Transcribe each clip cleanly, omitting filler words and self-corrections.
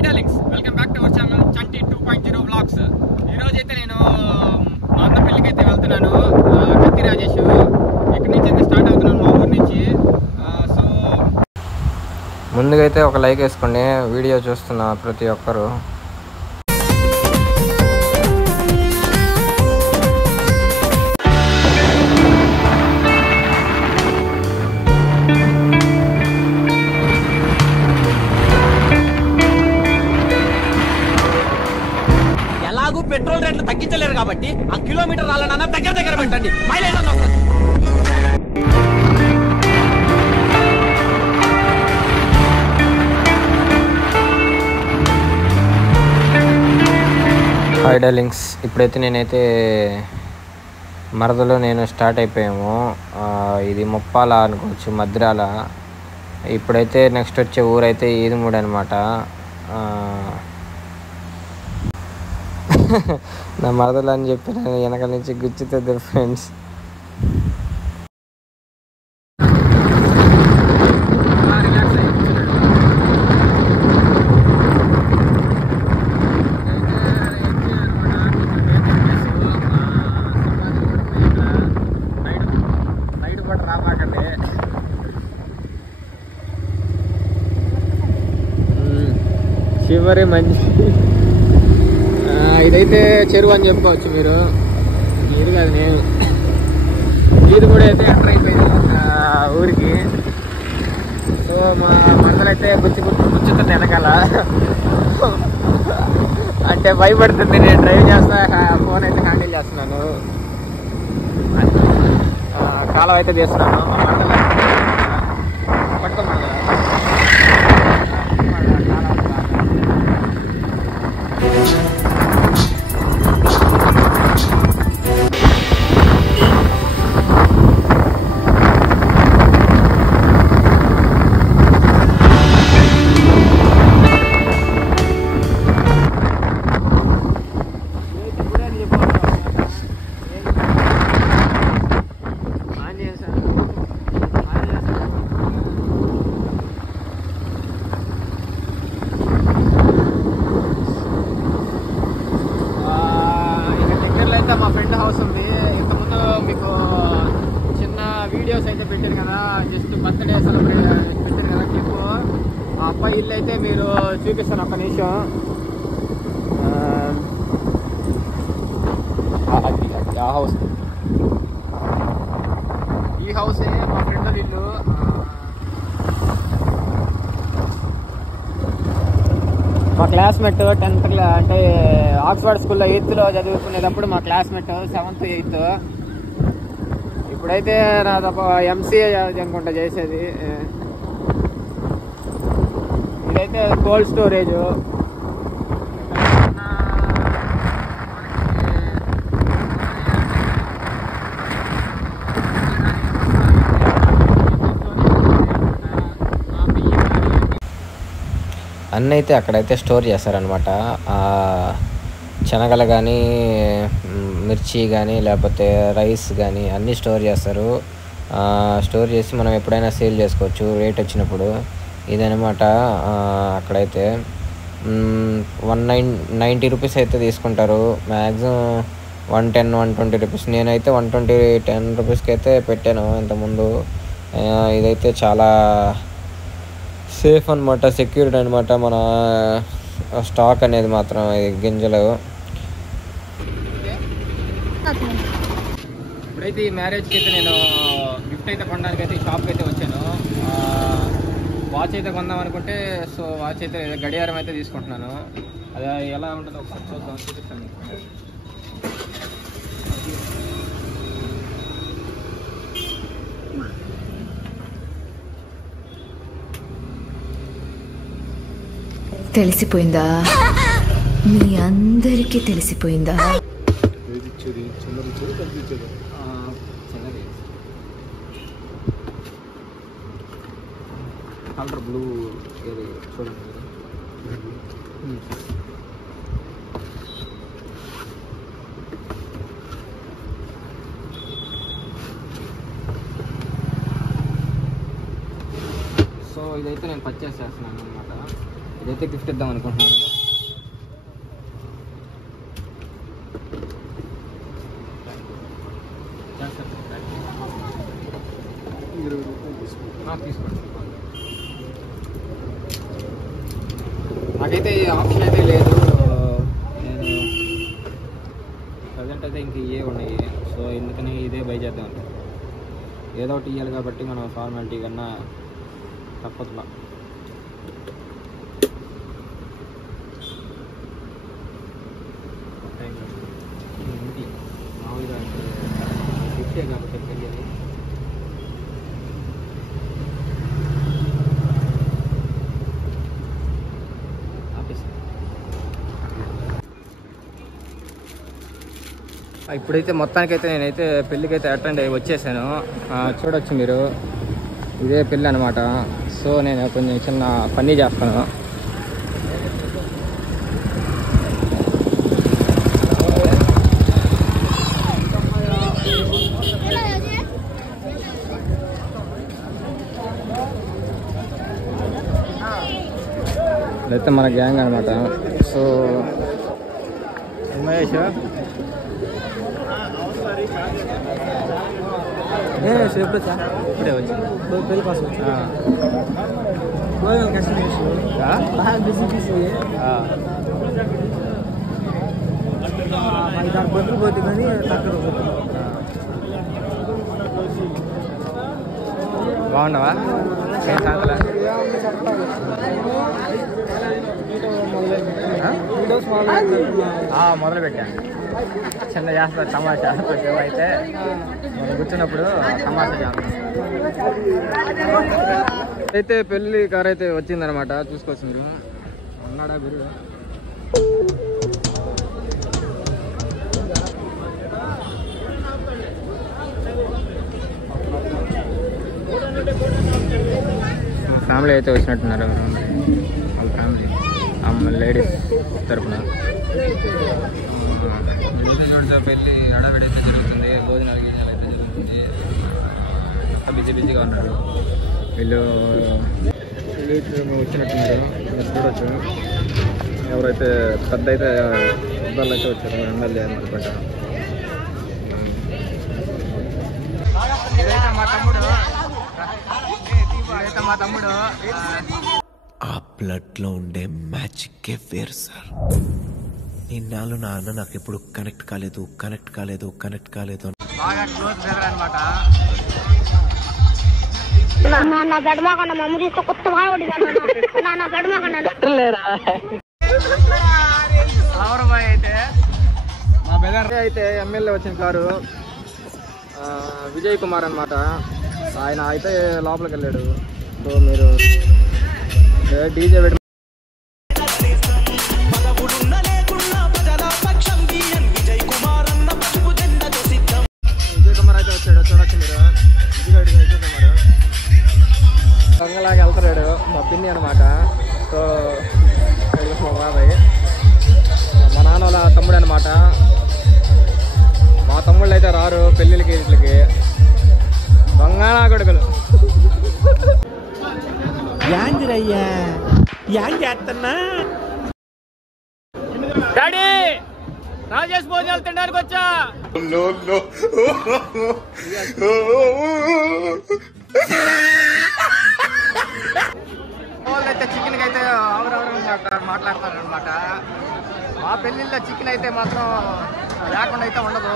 Hi darlings, welcome back to our channel Chanti 2.0 vlogs. ఈరోజు అయితే నేను మా అన్న పెళ్ళికి అయితే వెళ్తున్నాను. కత్తి రాజేష్ ఇక్కడి నుంచి అయితే స్టార్ట్ అవుతున్నాను మా ఊరి నుంచి. సో ముందుగా అయితే ఒక లైక్ వేసుకోండి వీడియో చూస్తున్న ప్రతి ఒక్కరు. పెట్రోల్ రేట్లు తగ్గించలేరు కాబట్టి ఆ కిలోమీటర్ రాళ్ళనన్నా దగ్గర పెట్టండి. మైలేజ్ హాయ్ డార్లింగ్స్, ఇప్పుడైతే నేనైతే మరదలో నేను స్టార్ట్ అయిపోయాము. ఇది ముప్పాల అనుకోవచ్చు, మద్రాల. ఇప్పుడైతే నెక్స్ట్ వచ్చే ఊరైతే ఈదుమూడి అనమాట. నా మరదలు అని చెప్పి నేను వెనకాల నుంచి గుచ్చుతుంది ఫ్రెండ్స్. చివరి మంచి ఇదైతే చెరువు అని చెప్పుకోవచ్చు మీరు. ఇది కాదు, నేను ఇది కూడా అయితే ఎంటర్ అయిపోయింది ఊరికి. సో మా మరదలైతే గుచ్చుతుంది వెనకాల. అంటే భయపడుతుంది. నేను డ్రైవ్ చేస్తా, ఫోన్ అయితే హ్యాండిల్ చేస్తున్నాను, కాలం అయితే చేస్తున్నాను. మా మరదల పట్టుకోమన్నా మా ఫ్రెండ్ హౌస్ ఉంది. ఇంతకుముందు మీకు చిన్న వీడియోస్ అయితే పెట్టారు కదా, జస్ట్ బర్త్డే సెలబ్రేట్ పెట్టారు కదా క్లిప్. ఆ అబ్బాయి ఇల్లు అయితే మీరు చూపిస్తాను ఒక్క నిమిషం. ఆ హౌస్, ఈ హౌసే మా ఫ్రెండ్ ఇల్లు. మా క్లాస్మేట్ 10th అంటే ఆక్స్ఫర్డ్ స్కూల్లో 8th చదువుకునేటప్పుడు మా క్లాస్మేట్ 7th 8th. ఇప్పుడైతే నాదొక MCA అనుకుంటా చేసేది. ఇదైతే కోల్డ్ స్టోరేజ్. అన్నీ అయితే అక్కడైతే స్టోర్ చేస్తారనమాట. శనగలు కానీ, మిర్చి కానీ, లేకపోతే రైస్ కానీ అన్నీ స్టోర్ చేస్తారు. స్టోర్ చేసి మనం ఎప్పుడైనా సేల్ చేసుకోవచ్చు రేట్ వచ్చినప్పుడు. ఇదనమాట. అక్కడైతే 190 రూపీస్ అయితే తీసుకుంటారు. Maximum 110 120 rupees. నేనైతే 110 రూపీస్కి అయితే పెట్టాను ఇంతకుముందు. ఇదైతే చాలా సేఫ్ అనమాట, సెక్యూర్డ్ అనమాట మన స్టాక్ అనేది మాత్రం. ఇది గింజలు. ఇప్పుడైతే ఈ మ్యారేజ్కి అయితే నేను గిఫ్ట్ అయితే కొనడానికి అయితే ఈ షాప్కి అయితే వచ్చాను. వాచ్ అయితే కొందాం అనుకుంటే, సో వాచ్ అయితే గడియారం అయితే తీసుకుంటున్నాను. అది ఎలా ఉంటుందో ఒకసారి చూద్దాం, చూపిస్తాను. తెలిసిపోయిందా? మీ అందరికీ తెలిసిపోయిందా? కలర్ బ్లూ చూడండి. సో ఇదైతే నేను పర్చేస్ చేస్తున్నాను అనమాట. ఇదైతే గిఫ్ట్ ఇద్దాం అనుకుంటున్నాను. తీసుకోండి. నాకైతే ఆప్షన్ అయితే లేదు. నేను ప్రజెంట్ అయితే ఇంక ఇవే ఉన్నాయి. సో ఎందుకని ఇదే బై చేద్దాం అంటే ఏదో ఒకటి ఇవ్వాలి కాబట్టి మనం ఫార్మాలిటీ కన్నా తప్పదులా. మామూలుగా గిఫ్టే కాబట్టి తెలియదు. ఇప్పుడైతే మొత్తానికైతే నేనైతే పెళ్ళికైతే అటెండ్ అయ్యి వచ్చేసాను. చూడొచ్చు మీరు, ఇదే పెళ్ళి అనమాట. సో నేను కొంచెం చిన్న పని చేస్తాను. ఇదైతే మన గ్యాంగ్ అనమాట. సో మహేష్ ఇప్పుడే వచ్చింది పెళ్లి కోసం. బదులు పోతే కానీ బాగున్నావా? మొదలు పెట్టాను. చిన్న చేస్తా తమాషా. కొంచెం అయితే మనం కూర్చున్నప్పుడు తమాషా చేస్తాం. అయితే పెళ్ళి కార్ అయితే వచ్చిందనమాట. చూసుకోవచ్చు మీరు. ఉన్నాడా గురు? ఫ్యామిలీ అయితే వచ్చినట్టున్నారు. వాళ్ళ ఫ్యామిలీ లేడీస్ తరఫున పెళ్ళి హడావిడి అయితే జరుగుతుంది. భోజనాలు గీజనాలు అయితే జరుగుతుంది. బిజీగా ఉన్నారు వీళ్ళు. వచ్చినట్టున్నారు చూడొచ్చు. ఎవరైతే పెద్ద అయితే ఇబ్బందులు అయితే వచ్చారు ఎమ్మెల్యే అనుకుంటా. మా తమ్ముడు ఆ బ్లడ్ లో ఉండే మ్యాజిక్ వేరు సార్. ఇన్నాళ్ళు నా అన్న నాకు ఎప్పుడు కనెక్ట్ కాలేదు బాగా క్లోజ్ బ్రదర్ అనమాట. అయితే మా బ్రదర్ అయితే ఎమ్మెల్యే వచ్చిన కారు విజయ్ కుమార్ అనమాట. ఆయన అయితే లోపలికి వెళ్ళాడు. సో మీరు డీజే విజయ్ కుమార్ అయితే వచ్చాడు. చూడొచ్చు మీరు. విజయ్ కుమార్ దొంగలాగా వెళ్తున్నాడు. మా పిన్ని అనమాట. సో మా బాబాయ్ మా నాన్న వాళ్ళ తమ్ముడు అనమాట. మా తమ్ముళ్ళు అయితే రారు పెళ్ళిళ్ళకి వీటికి. దొంగనా కొడుకులు. యాందిరయ్యా యాంగ్ చేస్తున్నా డాడీ రాజేష్ భోజనాలు తినడానికి వచ్చా. అయితే చికెన్ కి అయితే మాట్లాడతారు అనమాట. మా పెళ్ళిళ్ళలో చికెన్ అయితే మాత్రం లేకుండా అయితే ఉండదు.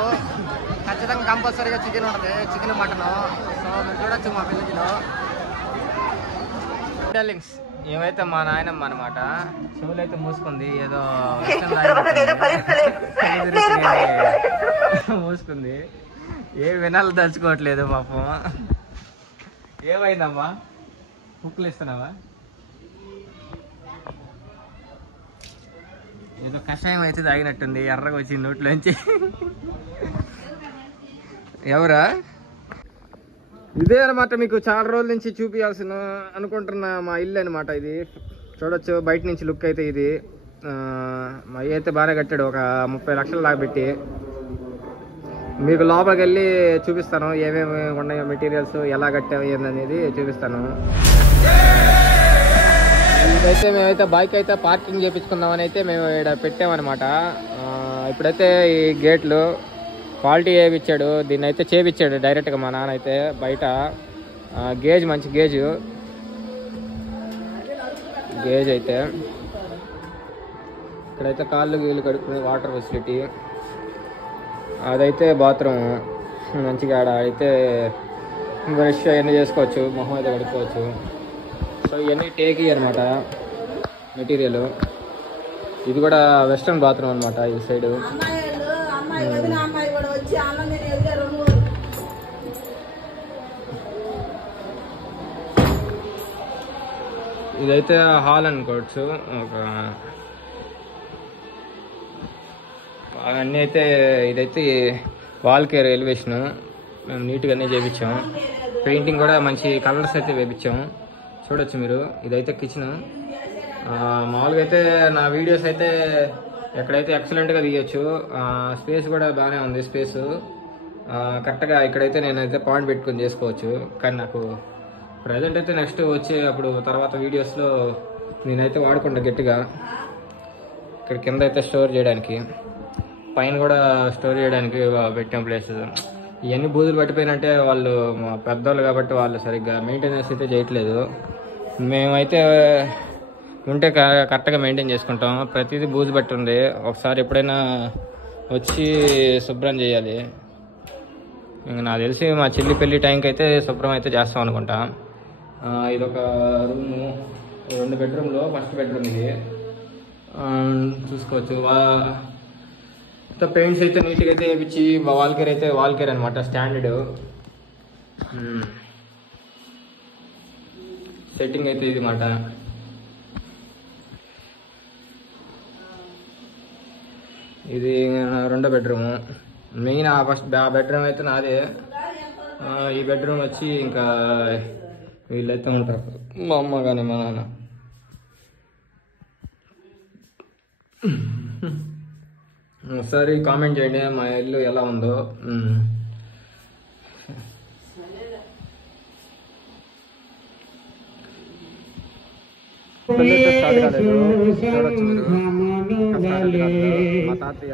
ఖచ్చితంగా కంపల్సరీగా చికెన్ ఉంటుంది. Chicken mutton. సో మీరు చూడొచ్చు మా పెళ్ళిలో. డార్లింగ్స్ ఏమైతే మా నాయనమ్మ అనమాట. చెవులు అయితే మూసుకుంది. ఏదో మూసుకుంది. ఏ వినాలి దలుచుకోవట్లేదు పాపం. ఏమైందమ్మా? కుక్కలు ఇస్తున్నావా? ఏదో కషాయం అయితే తాగినట్టుంది. ఎర్రగా వచ్చింది నోట్లోంచి. ఎవరా? ఇదే అనమాట మీకు చాలా రోజుల నుంచి చూపించాల్సిన అనుకుంటున్న మా ఇల్లు అనమాట. ఇది చూడొచ్చు బయట నుంచి లుక్ అయితే. ఇది మా అయ్య అయితే బాగా కట్టాడు. ఒక 30 లక్షల దాకా పెట్టి. మీకు లోపలికి వెళ్ళి చూపిస్తాను ఏమేమి ఉన్నాయో మెటీరియల్స్, ఎలా కట్టాము ఏందనేది చూపిస్తాను. ఇదైతే మేమైతే బైక్ అయితే పార్కింగ్ చేయించుకుందామని అయితే మేము ఇక్కడ పెట్టామన్నమాట. ఇప్పుడైతే ఈ గేట్లు క్వాలిటీ వేయించాడు, దీన్ని అయితే చేయించాడు డైరెక్ట్గా మా నాన్న అయితే బయట. గేజ్ మంచి గేజ్ అయితే ఇక్కడైతే కాళ్ళు గీళ్ళు కడుక్కునే వాటర్ ఫెసిలిటీ, అదైతే బాత్రూమ్ మంచిగా. ఆడ అయితే బ్రష్ అవన్నీ చేసుకోవచ్చు, మొహం అయితే కడుక్కోవచ్చు. సో ఇవన్నీ టేకీ అనమాట మెటీరియల్. ఇది కూడా వెస్ట్రన్ బాత్రూమ్ అనమాట ఈ సైడు. ఇదైతే హాల్ అనుకోవచ్చు. అన్నీ అయితే ఇదైతే వాల్ కేర్ ఎలివేషను మేము నీట్గానే చేయించాం. పెయింటింగ్ కూడా మంచి కలర్స్ అయితే వేయించాం, చూడొచ్చు మీరు. ఇదైతే కిచెన్. మామూలుగా అయితే నా వీడియోస్ అయితే ఎక్కడైతే ఎక్సలెంట్గా తీయచ్చు. స్పేస్ కూడా బాగానే ఉంది, స్పేస్ కరెక్ట్గా. ఇక్కడైతే నేనైతే పాయింట్ పెట్టుకొని చేసుకోవచ్చు. కానీ నాకు ప్రజెంట్ అయితే నెక్స్ట్ వచ్చే అప్పుడు తర్వాత వీడియోస్లో నేనైతే వాడుకుంటా గట్టిగా. ఇక్కడ కింద అయితే స్టోర్ చేయడానికి, పైన కూడా స్టోర్ చేయడానికి పెట్టాం ప్లేస్. ఇవన్నీ బూజులు పట్టిపోయినంటే వాళ్ళు పెద్దవాళ్ళు కాబట్టి వాళ్ళు సరిగ్గా మెయింటెనెన్స్ అయితే చేయట్లేదు. మేమైతే ఉంటే కరెక్ట్గా మెయింటైన్ చేసుకుంటాం. ప్రతిదీ బూజు పట్టి ఉంది, ఒకసారి ఎప్పుడైనా వచ్చి శుభ్రం చేయాలి. ఇంక నాకు తెలిసి మా చెల్లి పెళ్లి టైంకి అయితే శుభ్రం అయితే చేస్తాం అనుకుంటా. ఇదొక రూము, 2 బెడ్రూమ్లో ఫస్ట్ బెడ్రూమ్ ఇది చూసుకోవచ్చు. పెయింట్స్ అయితే నీట్గా అయితే వేయించి వాల్కేర్ అయితే వాల్కేర్ అనమాట స్టాండర్డ్. సెట్టింగ్ అయితే ఇది మాట. ఇది 2వ బెడ్రూము. మెయిన్ ఆ బెడ్రూమ్ అయితే నాదే. ఈ బెడ్రూమ్ వచ్చి ఇంకా వీళ్ళైతే ఉంటారు, మా అమ్మ కానీ మా నాన్న. ఒకసారి కామెంట్ చేయండి మా ఇల్లు ఎలా ఉందో. స్టార్ట్ కాలేదు, చూడొచ్చు మీరు. మా తాతయ్య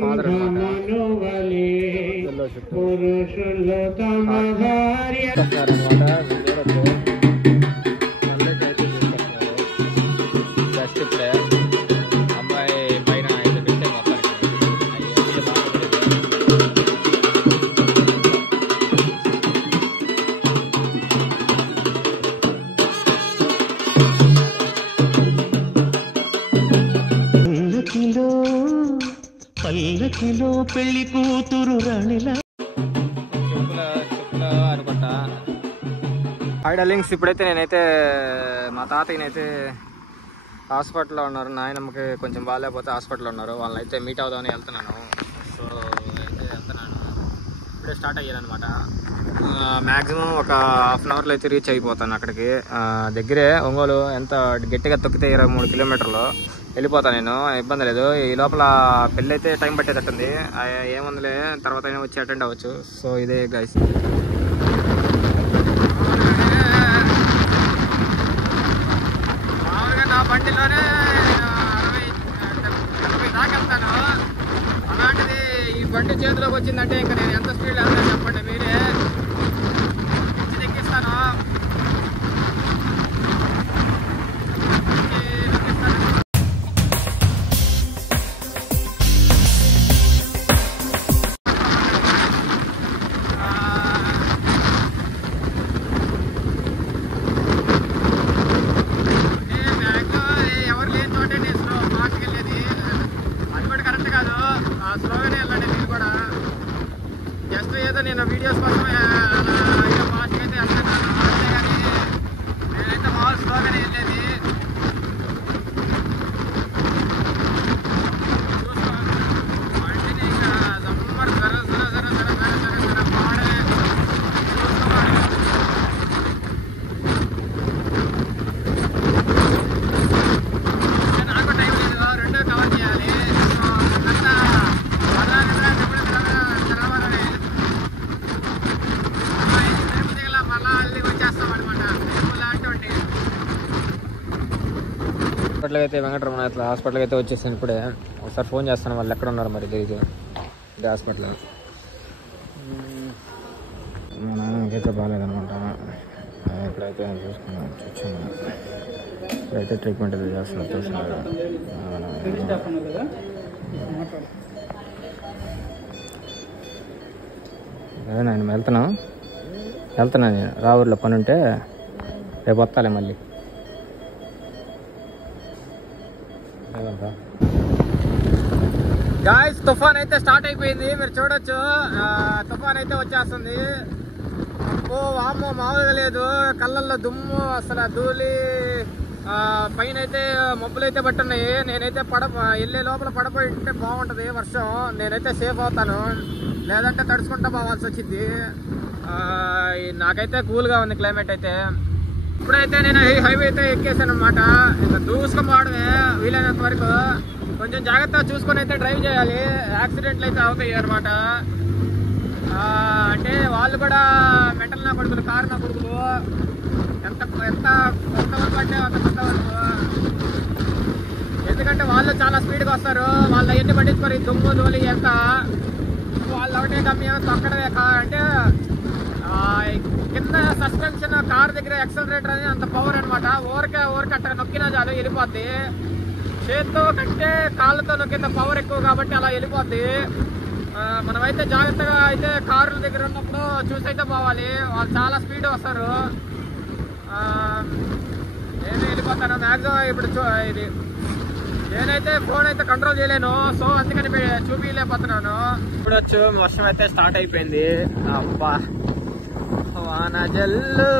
ఫాదర్ అమ్మాయి పైన అయితే పెట్టే పల్లకిలో పెళ్లి కూతురు రాణిలా అనుకుంటా. హాయ్ డార్లింగ్స్, ఇప్పుడైతే నేనైతే మా తాతయ్యనైతే హాస్పిటల్లో ఉన్నారు. నాయనమ్మకి కొంచెం బాగాలేకపోతే హాస్పిటల్లో ఉన్నారు. వాళ్ళని అయితే మీట్ అవుదామని వెళ్తున్నాను. సో అయితే వెళ్తున్నాను, ఇప్పుడే స్టార్ట్ అయ్యాను అనమాట. మ్యాక్సిమం ఒక హాఫ్ అన్ అవర్లో అయితే రీచ్ అయిపోతాను అక్కడికి. దగ్గరే ఒంగోలు, ఎంత గట్టిగా తొక్కితే 23 కిలోమీటర్లు వెళ్ళిపోతాను నేను, ఇబ్బంది లేదు. ఈ లోపల పెళ్ళి అయితే టైం పట్టేటట్టుంది. ఏముందిలే, తర్వాత అయినా వచ్చి అటెండ్ అవ్వచ్చు. సో ఇదే గైస్. మామూలుగా నా బండిలోనే 60 దాకా వెళ్తాను. అలాంటిది ఈ బండి చేతిలోకి వచ్చిందంటే ఇంకా నేను ఎంత స్పీడ్ వెళ్తాను చెప్పండి మీరే. ఎక్కిస్తాను. హాస్పిటల్కి అయితే వెంకటరమణ అట్లా హాస్పిటల్కి అయితే వచ్చేసాను ఇప్పుడే. ఒకసారి ఫోన్ చేస్తాను, వాళ్ళు ఎక్కడ ఉన్నారు మరి తెలియదు. ఇదే హాస్పిటల్. మా నాన్నకైతే బాగాలేదనమాట. ఇప్పుడైతే చూసుకున్నాను, చూసాను. ఇప్పుడైతే ట్రీట్మెంట్ అయితే చేస్తున్నారు, చూస్తున్నారు. అదే నేను వెళ్తున్నాను నేను రావూర్లో పని ఉంటే రేపు వస్తాలే మళ్ళీ. గాయ్స్ తుఫాన్ అయితే స్టార్ట్ అయిపోయింది, మీరు చూడొచ్చు. తుఫాన్ అయితే వచ్చేస్తుంది. ఓ వామ్మో మామూలుగా లేదు. కళ్ళల్లో దుమ్ము, అసలు ధూళి, పైన అయితే మబ్బులు అయితే పట్టున్నాయి. నేనైతే వెళ్ళే లోపల పడపోయి ఉంటే బాగుంటుంది వర్షం. నేనైతే సేఫ్ అవుతాను, లేదంటే తడుచుకుంటా పోవాల్సి వచ్చింది. నాకైతే కూల్గా ఉంది క్లైమేట్ అయితే. ఇప్పుడైతే నేను హైవే అయితే ఎక్కేసాను అనమాట. ఇంకా దూసుకొని పోవడమే వీలైనంత వరకు. కొంచెం జాగ్రత్తగా చూసుకొని అయితే డ్రైవ్ చేయాలి, యాక్సిడెంట్లు అయితే అవుతాయి అనమాట. అంటే వాళ్ళు కూడా మెంటల్ నా కొడుకులు, కారు నా కొడుకులు. ఎంత కొంతవరకు అంటే అంత కొంతవరకు. ఎందుకంటే వాళ్ళు చాలా స్పీడ్గా వస్తారు, వాళ్ళు అవన్నీ పట్టించుకోరు. దుమ్ము ధూళి ఎంత వాళ్ళు ఒకటే గమ్యం తొక్కడమే. అంటే కింద సస్పెన్షన్ కార్ దగ్గర యాక్సిలరేటర్ అనేది అంత పవర్ అనమాట. ఊరికే అట్ట నొక్కినా చాలు వెళ్ళిపోద్ది. చేత్తో కంటే కాళ్ళతో నొక్కిన పవర్ ఎక్కువ కాబట్టి అలా వెళ్ళిపోద్ది. మనమైతే జాగ్రత్తగా అయితే కార్ల దగ్గర ఉన్నప్పుడు చూసి అయితే పోవాలి. వాళ్ళు చాలా స్పీడ్ వస్తారు. నేను వెళ్ళిపోతాను మ్యాక్సిమం. ఇప్పుడు ఇది నేనైతే ఫోన్ అయితే కంట్రోల్ చేయలేను, సో అందుకని చూపించలేకపోతున్నాను. ఇప్పుడు వచ్చు వర్షం అయితే స్టార్ట్ అయిపోయింది. అబ్బా వాన జల్లు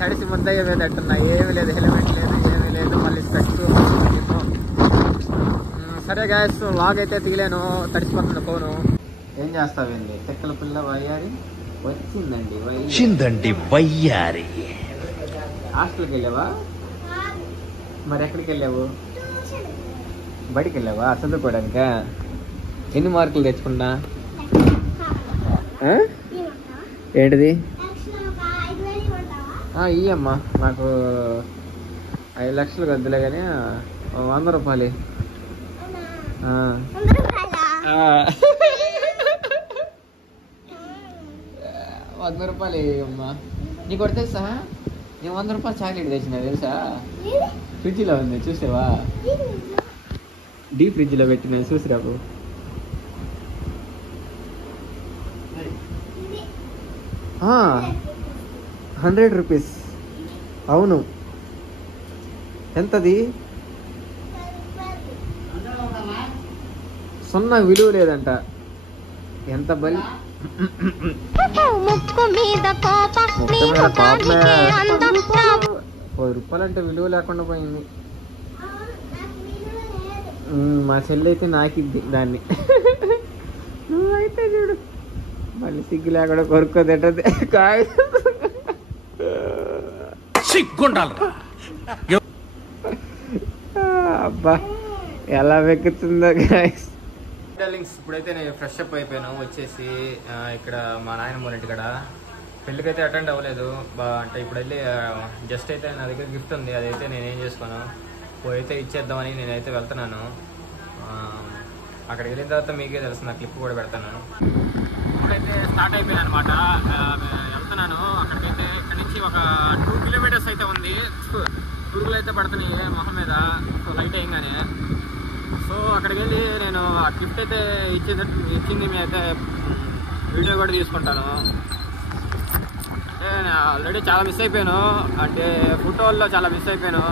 తడిసి ముద్దయ్య వేదట్టున్నా. ఏమీ లేదు, హెల్మెట్ లేదు, ఏమీ లేదు. మళ్ళీ స్పెక్స్. సరే గాయస్, లాగ్ అయితే తీయలేను, తడిసిపోతున్నా ఫోను. ఏం చేస్తావేంది తెక్కల పిల్ల వయ్యారి వచ్చిందండి వయ్యారి. హాస్టల్కి వెళ్ళావా? మరి ఎక్కడికి వెళ్ళావు? బడికి వెళ్ళావా చదువుకోవడానికా? ఎన్ని మార్కులు తెచ్చుకున్నా? ఏంటిది? ఇయ్యమ్మా, నాకు 5 లక్షలు వద్దులే కానీ 100 రూపాయలు. 100 రూపాయలు అమ్మా. నీకు ఒకటి తెలుసా? నేను 100 రూపాయలు చాక్లెట్ తెచ్చిన తెలుసా? ఫ్రిడ్జ్లో ఉంది, చూసావా? డీప్ ఫ్రిడ్జ్లో పెట్టిన, చూసిరాకు. ₹100. అవును. ఎంతది? 0 విలువ లేదంట. ఎంత బలి. ₹10 అంటే విలువ లేకుండా పోయింది. మా చెల్లి అయితే నాకిద్ది దాన్ని. నువ్వైతే చూడు మళ్ళీ సిగ్గు లేకుండా కొరుక్కోదంటది. అబ్బా ఎలా వెక్కుతుందో గాయ్స్. డార్లింగ్స్, ఇప్పుడైతే నేను ఫ్రెష్ అప్ అయిపోయాను. వచ్చేసి ఇక్కడ మా నాయనమ్మ వాళ్ళ ఇంటికాడ పెళ్ళికైతే అటెండ్ అవ్వలేదు. అంటే ఇప్పుడు వెళ్ళి జస్ట్ అయితే నా దగ్గర గిఫ్ట్ ఉంది, అదైతే నేను ఏం చేసుకోను, పోయితే ఇచ్చేద్దామని నేనైతే వెళ్తున్నాను. అక్కడికి వెళ్ళిన తర్వాత మీకే తెలుసు, నా క్లిప్ కూడా పెడతాను. ఇప్పుడైతే స్టార్ట్ అయిపోయాను అనమాట, వెళ్తున్నాను అక్కడికైతే. ఇక్కడ నుంచి ఒక 2 కిలోమీటర్స్ అయితే ఉంది. పురుగులు అయితే పడుతున్నాయి మొహం మీద, సో లైట్ అయ్యంగానే. సో అక్కడికి వెళ్ళి నేను ఆ గిఫ్ట్ అయితే ఇచ్చింది మీ అయితే వీడియో కూడా తీసుకుంటాను. అంటే నేను ఆల్రెడీ చాలా మిస్ అయిపోయాను, అంటే ఫోటోల్లో చాలా మిస్ అయిపోయాను.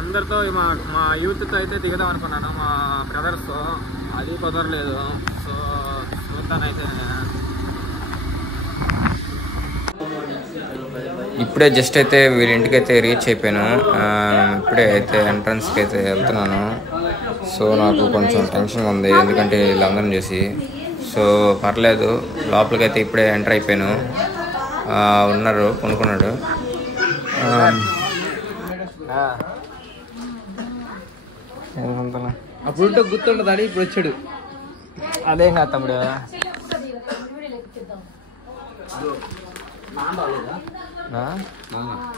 అందరితో మా యూత్తో అయితే దిగుదాం అనుకున్నాను, మా బ్రదర్స్తో. అది కుదరలేదు. సో చూద్దానైతే. ఇప్పుడే జస్ట్ అయితే వీళ్ళ ఇంటికి అయితే రీచ్ అయిపోయాను. ఇప్పుడే అయితే ఎంట్రన్స్కి అయితే వెళ్తున్నాను. సో నాకు కొంచెం టెన్షన్గా ఉంది, ఎందుకంటే వీళ్ళందరం చేసి. సో పర్లేదు, లోపలికి అయితే ఇప్పుడే ఎంటర్ అయిపోయాను. ఉన్నారు, కొనుక్కున్నాడు. అప్పుడు గుర్తుండదు అని ఇప్పుడు వచ్చాడు. అదేం కాదు తమ్ముడు,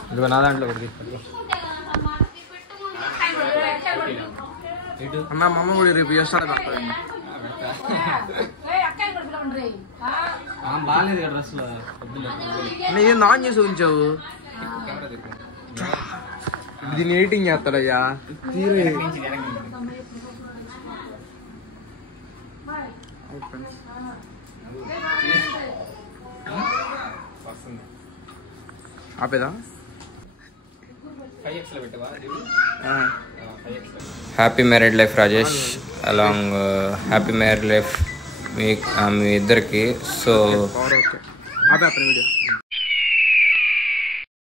ఇదిగో నా దాంట్లో ఒకటి అన్న మా అమ్మ కూడా రేపు చేస్తాడు బాగాలేదు కదా డ్రెస్ నేను ఆన్ చేసి ఉంచావు దీన్ని ఎడిటింగ్ చేస్తాడయ్యా తీరే ఆపేదా happy married life Rajesh along happy married life మీ ఇద్దరికి. సో ఆపే వీడియో